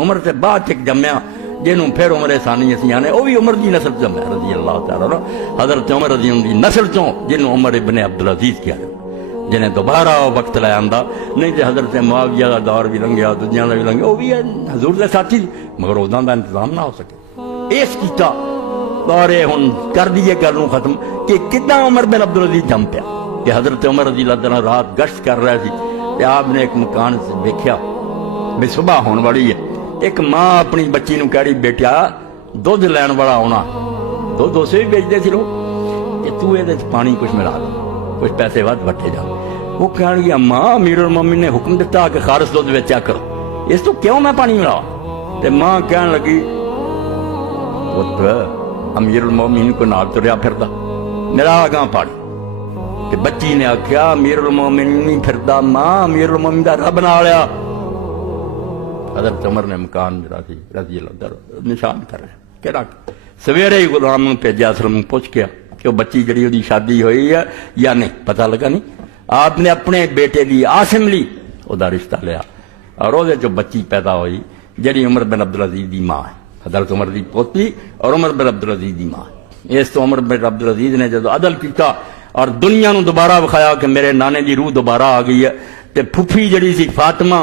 عمر سے بعد ایک جمیا جنہوں پھر عمر ثانی اسی آنے وہ بھی عمر دی نسل جمیا رضی اللہ تعالیٰ عنہ حضرت عمر رضی اللہ دی نسل چوں جنہوں عمر ابن عبدالعزیز کیا جنہیں دوبارہ وقت لے آندہ نہیں کہ حضرت معاویہ کا دور بھی لنگیا دنیا کا بھی لنگیا وہ بھی ہے حضور دے ساتھی مگر ادھاں دا انتظام نہ ہو سکے اس کیتا دورے ہن کر دیئے گلوں ختم کہ کتنا عمر بن عبدالعزیز جم پیا کہ حضرت عمر رضی اللہ تعالیٰ رات گشت کر رہے تھی کہ آپ نے ایک مکان سے دیکھا بھی صبح ہون والی ہے ایک ماں اپنی بچی نو کہہ رہی بیٹیا دودھ لین والا آنا دودھ اسے بھی بیچ دے سی لوگ کہ تو یہ پانی کچھ ملا دو کچھ پیسے ود بٹے جا وہ کہنے گیا ماں امیر المومنین نے حکم دیتا کہ خالص دودھ بیچا کرو اس تو کیوں میں پانی ملا تے ماں کہنے لگی امیر المومنین کو نال تریا پھردا میرا آگاں پانی تے بچی نے آکھیا امیر المومنین نہیں پھردا ماں امیر المومنین دا رب نال آ حضرت عمر نے مکان رضی اللہ عنہ نشان کر رہے کہ سویرے ہی غلام بھیجا سلم پوچھ گیا کہ وہ بچی جڑی وہ شادی ہوئی ہے یا نہیں پتہ لگا نہیں آپ نے اپنے بیٹے لی عاصم لی وہ رشتہ لیا اور وہ جو بچی پیدا ہوئی جڑی عمر بن عبدالعزیز دی ماں ہے حضرت عمر دی پوتی اور عمر بن عبدالعزیز دی ماں ہے اس تو عمر بن عبدالعزیز نے جب عدل کیتا اور دنیا نو دوبارہ بخایا کہ میرے نانے دی روح دوبارہ آ گئی ہے تے پھپھی جڑی سی فاطمہ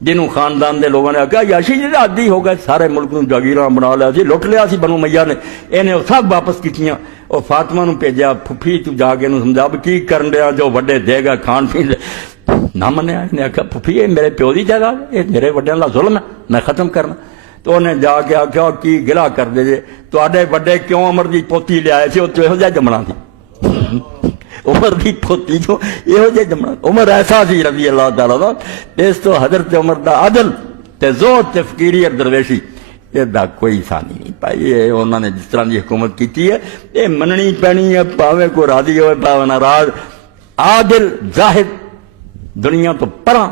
جنہوں خاندان دے لوگوں نے کہا یاشی جی عادی ہو گئے سارے ملک نو جاگیراں بنا لیا سی لٹ لیا سی بنو میاں نے انہیں سب واپس کیتیاں اور فاطمہ نو بھیجا پھپھی تو جا کے سمجھا بھی کی کرن دیا جو وڈے دے گا کھان پین نہ منیا انہیں کہا پھپھی یہ میرے پیو دی جگہ یہ میرے وڈیاں دا ظلم ہے میں ختم کرنا تو انہیں جا کے آخیا کی گلا کر دے جے تواڈے وڈے کیوں عمر دی پوتی لے آئے سی وہ تو یہو جہا جمنا سی عمر دی پوتی جو یہو جہا جمنا عمر ایسا سی رضی اللہ تعالیٰ عنہ اس تو حضرت عمر دا عدل تے زہد تے فقیری اور درویشی یہ دا کوئی ثانی نہیں پائی یہ انہوں نے جس طرح دی حکومت کیتی ہے یہ مننی پینی ہے پاوے کو راضی ہوئے پاوے ناراض عادل زاہد دنیا تو پرا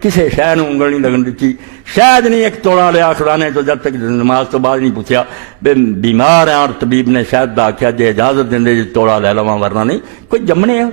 کسے شے نوں انگل نہیں لگن دیتی شاید نہیں ایک توڑا لیا خلانے تو جب تک نماز تو بعد نہیں پوچھا بیمار ہیں اور طبیب نے شاید دا کیا جے اجازت دیں دے توڑا لے لواں ورنہ نہیں کوئی جمنے ہیں